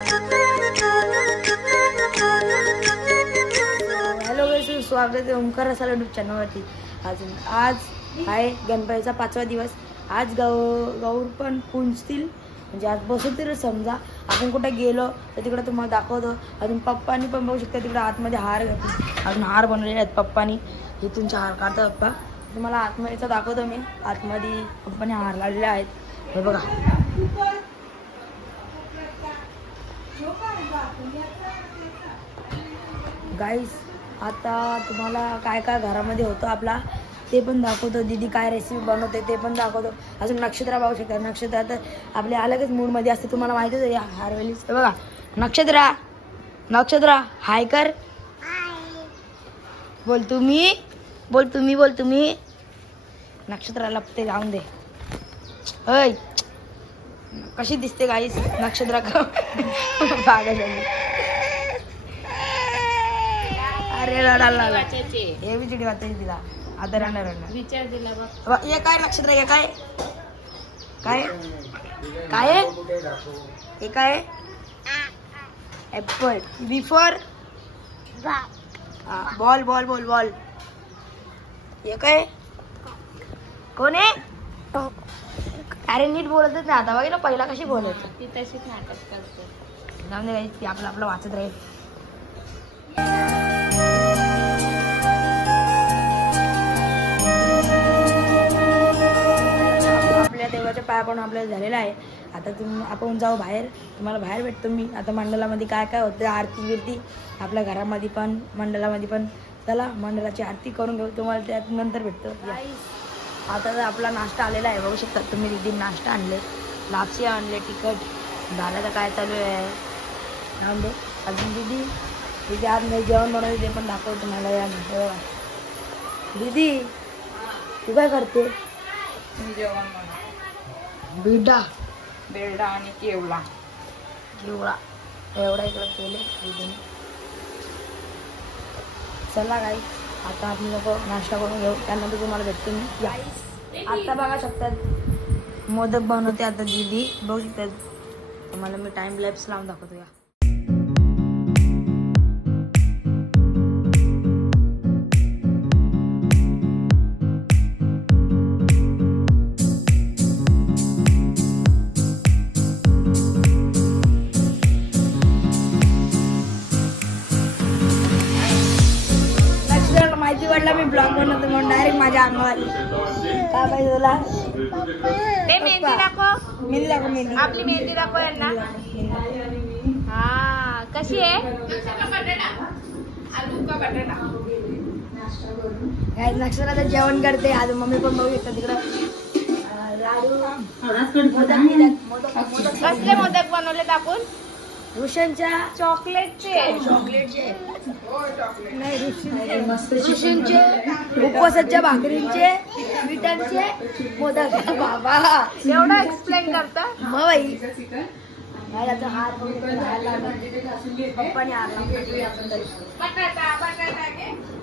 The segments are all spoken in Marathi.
हॅलो गाइस, स्वागत आहे ओमकार रसाला यूट्यूब चॅनलवरती। आज आहे गणपतीचा 5वा दिवस। आज गौर पण पुंजतील, म्हणजे आज बसवतील। समजा आपण कुठे गेलो तर तिकडे तुम्हाला दाखवतो। अजून पप्पानी पण बघू शकता तिकडे आतमध्ये हार घातले, अजून हार बनवलेले आहेत पप्पानी। इथूनचे हार काढतात पप्पा, तुम्हाला आतमध्येचा दाखवतो मी। आतमध्ये पप्पाने हार लावलेले आहेत, हे बघा। गाइस, आता तुम्हाला काय काय घरामध्ये होतं आपला ते पण दाखवतो। दीदी काय रेसिपी बनवते ते पण दाखवतो। अजून नक्षत्रा पाहू शकता। नक्षत्रा तर आपल्या अलगच मूडमध्ये असते, तुम्हाला माहितीच आहे। या हारवेलीच बघा। नक्षत्रा हाय कर, बोल तुम्ही नक्षत्राला लपते जाऊन दे। ऐ कशी दिसते गाईस नक्षत्रा का? अरे रडायला हे विचारी वाचायची तिला। आता रडणार विचार दिला बघ। हे काय नक्षत्र, हे काय काय काय हे काय? Apple. B for ball ball ball ball. हे काय कोण आहे? अरे नीट बोलतच नाही आता, बघ ना पहिला कशी बोलत ती तशीच नाटक करते। जाऊन दे, ती आपलं वाचत राहील। आपल्या देवाच्या पाया पण आपल्याला झालेला आहे। आता आपण जाऊ बाहेर, तुम्हाला बाहेर भेटतो मी। आता मंडळामध्ये काय काय होतं, आरती बिरती आपल्या घरामध्ये पण मंडळामध्ये पण। चला मंडळाची आरती करून घेऊ, तुम्हाला त्यात नंतर भेटतो। आता तर आपला नाश्ता आलेला आहे, बघू शकता तुम्ही। दीदी नाश्ता आणले, लापसी आणले, तिखट झालं तर काय चालू आहे जाऊन दे। अजून दीदी आज नाही जेवण बनवते ते पण दाखवतो तुम्हाला। या दीदी तू काय करते? जेवण बनव। बेरडा आणि केवळा एवढा इकडे केले दीदीने। चला गाई, आता आपण लोक नाश्ता करून घेऊ, त्यानंतर तुम्हाला भेटतो मी। आता बघा शकतात मोदक बनवते आता दीदी, बघू शकतात तुम्हाला मी टाइम लॅप्स लावून दाखवतो। या माहिती वाटलं मी ब्लॉग बनवतो म्हणून डायरेक्ट माझ्या अंगावर काय पाहिजे तुला? ते मेहंदी दाखव, मेहंदी आपली मेहंदी दाखव यांना। हा कशी आहे? आलू का बटाटा? काय नक्षत्राचं जेवण करते आज मम्मी पण बघू शकता तिकडं। कसले मोदक बनवलेत आपण? ऋषांच्या चॉकलेटचे नाही, ऋषींचे उपवासाच्या भाकरींचे पिठांचे मोदक। बाबा एवढा एक्सप्लेन करता मग बाई। याचा हार पप्पाने हार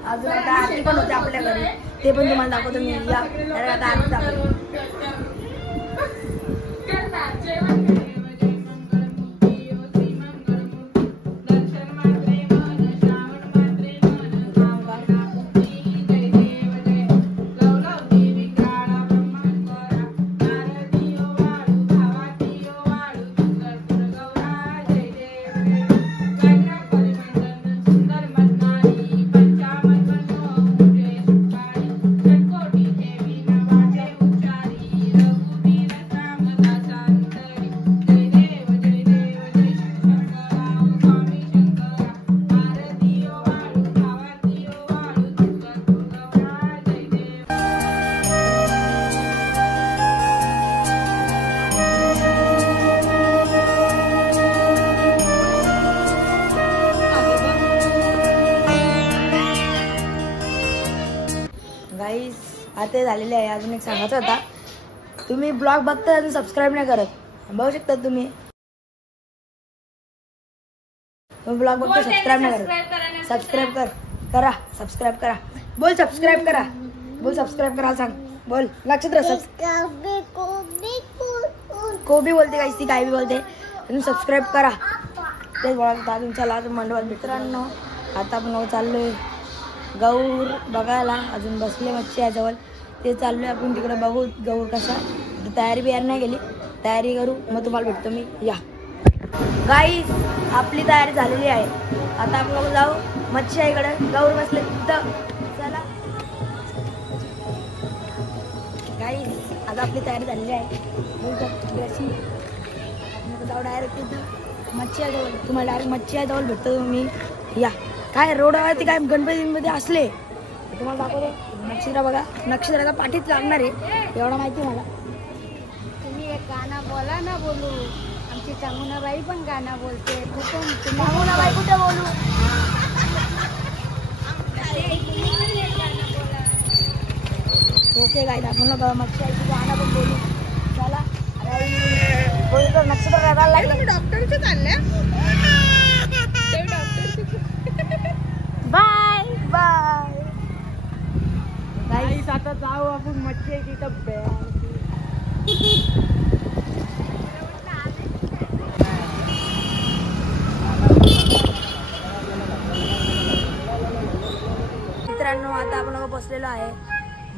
अजून आता आरती पण होते आपल्या घरी, ते पण तुम्हाला दाखवतो मी। या आता आरती दाखवतो। गाईस आता झालेले आहे। अजून एक सांगायचं होता, तुम्ही ब्लॉग बघता अजून सबस्क्राईब नाही करत, बघू शकता तुम्ही ब्लॉग बघता सबस्क्राईब नाही करत। सबस्क्राईब करा, सबस्क्राईब करा, बोल सबस्क्राईब करा, बोल सबस्क्राईब करा, सांग बोल। नक्षत्र कोबी बोलते गाईस, ती काय बी बोलते। सबस्क्राईब करा। तेच बोलायचं अजून. चला अजून मंडपात मित्रांनो, आता आपण चाललोय गौर बघायला. अजून बसले मच्छी आहे जवळ, ते चाललोय आपण तिकडे बघू गौर कसा. तयारी बियारी नाही केली, तयारी करू मग तुम्हाला भेटतो मी. या गाईस, आपली तयारी झालेली आहे. आता आपण जाऊ मच्छी आहे इकडे, गौर बसले तिथं. चला गाईस, आता आपली तयारी झालेली आहे. जाऊ डायरेक्ट तिथं मच्छी आहे जवळ, तुम्हाला डायरेक्ट मच्छी आहे जवळ भेटतो तुम्ही. या काय रोडावरती काय गणपतीमध्ये असले तुम्हाला दाखवतो. नक्षत्र बघा, नक्षत्राचा पाठीच लागणार आहे एवढं माहिती मला. तुम्ही एक गाणं बोला ना. बोलू आमची चांगुणाबाई पण गाणं बोलते. चांगुणाबाई कुठे बोलू? ओके गाईस, आपण लोक मच्छी आहे गाणं पण बोलू. चला बोलतो नक्षत्र रडायला लागलं. डॉक्टरचं चाललंय. बाय बाय गाईस, आता जाऊ आपण मच्छी आहे तिथं. मित्रांनो, आता आपण लोक बसलेलो आहे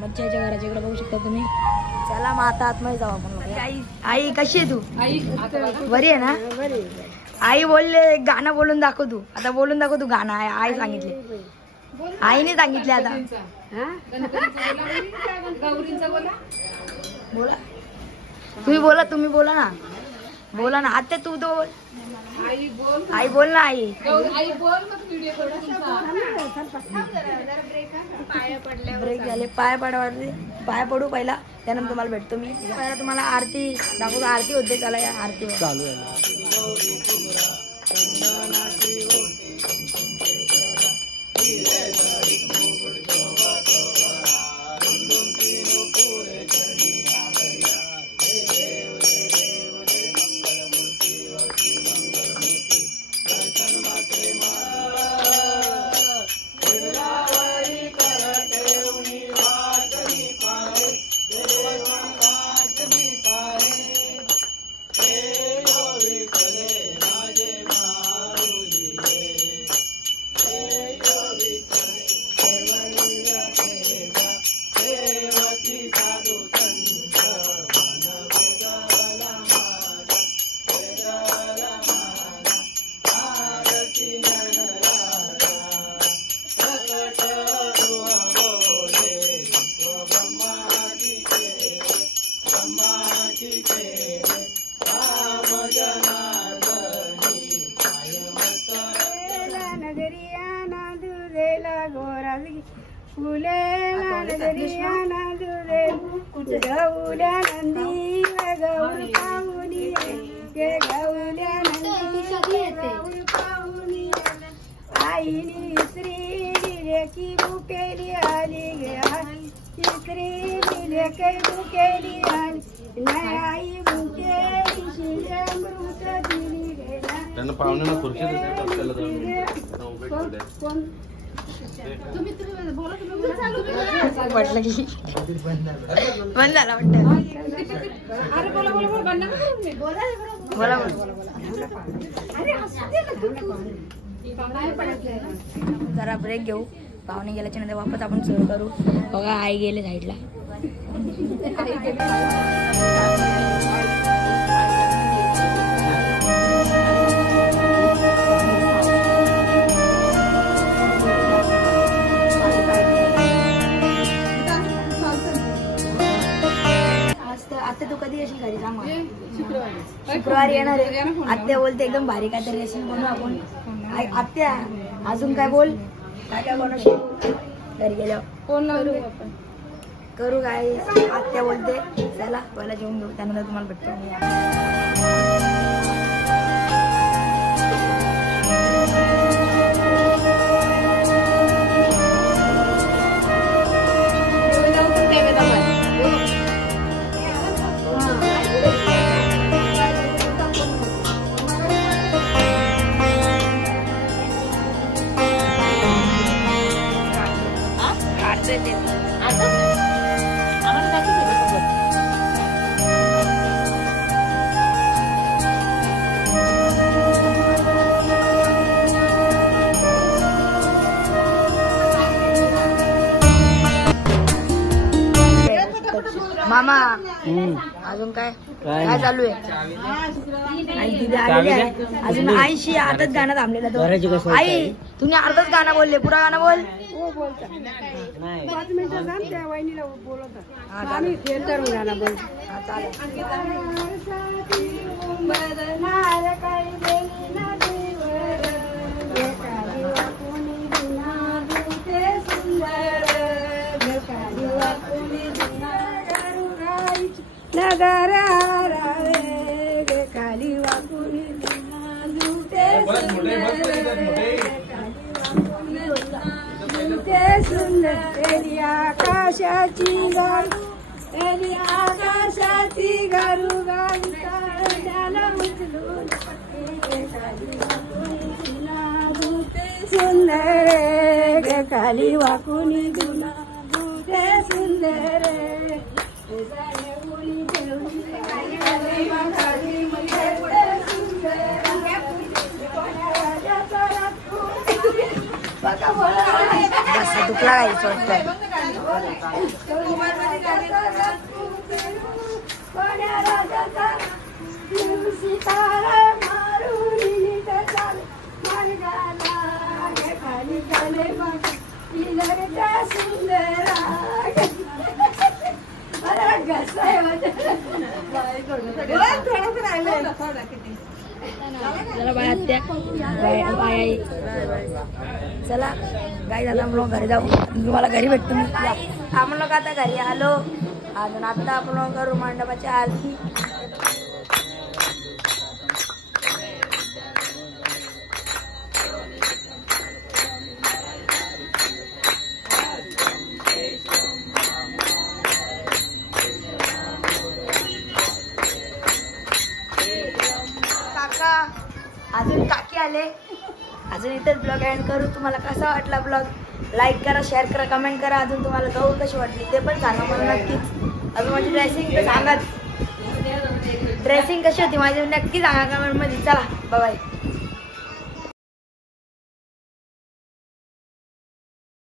मच्छीच्या घराच्या इकडे, बघू शकता तुम्ही. चला मग आता आतमध्ये जाऊ आपण लोक. आई कशी आहे तू? बरी आहे ना? आई बोलले गाणं बोलून दाखव तू. आता बोलून दाखव तू गाणं. आई सांगितले, आईने सांगितले. आता बोला, तुम्ही बोला ना, बोला ना. आता तू तो आई बोल ना. आई ब्रेक झाले, पाय पडू पहिला, त्यानंतर तुम्हाला भेटतो मी. पहिला तुम्हाला आरती दाखवतो. आरती होते, चला या आरती चालू आहे. त्यांना पाहुण्यांना खुर्ची म्हटलं की बंद झाला वाटतं. बोला जरा ब्रेक घेऊ. पाहुणे गेल्याच्या नंतर वापस आपण सुरू करू. बघा आई गेले साईडला. आत्या तू कधी येशील घरी सांग मला. शुक्रवारी येणार आहे. आत्या बोलते एकदम भारी काहीतरी रेसिपी बनवू आपण. आत्या अजून काय बोल, काय काय बनवशील घरी गेल्यावर? करू काय. आत्या बोलते चला पहिला जेवून घेऊ, त्यानंतर तुम्हाला भेटतो. मामा अजून काय काय चालू आहे? आई तिथे आलेली आहे. अजून आईशी अर्धच गाणं थांबलेलं तो. आई तुम्ही अर्धच गाणं बोलले, पुरा गाणं बोल. नगर खाली वाकुनी सुंदर आकाशाची गारू आकाशाची गारू गारू सुंदर खाली वाकुनी दुना दुधे सुंदर दुखला काय चला बाय आत्या बाय. चला गाई दादा आपण घरी जाऊ. तुम्हाला घरी भेटतो मी. आपण लोक आता घरी आलो. अजून आता आपण करू मंडपाची आरती. काका अजून काकी आले. अजून इथेच ब्लॉग एंड करू. तुम्हाला कसा वाटला ब्लॉग? लाईक करा, शेअर करा, कमेंट करा. अजून तुम्हाला गहू कशी वाटली ते पण सांगा मला नक्कीच. अजून माझी ड्रेसिंग तर सांगा. ड्रेसिंग कशी होती माझी नक्की सांगा कमेंटमध्ये. चला बाय.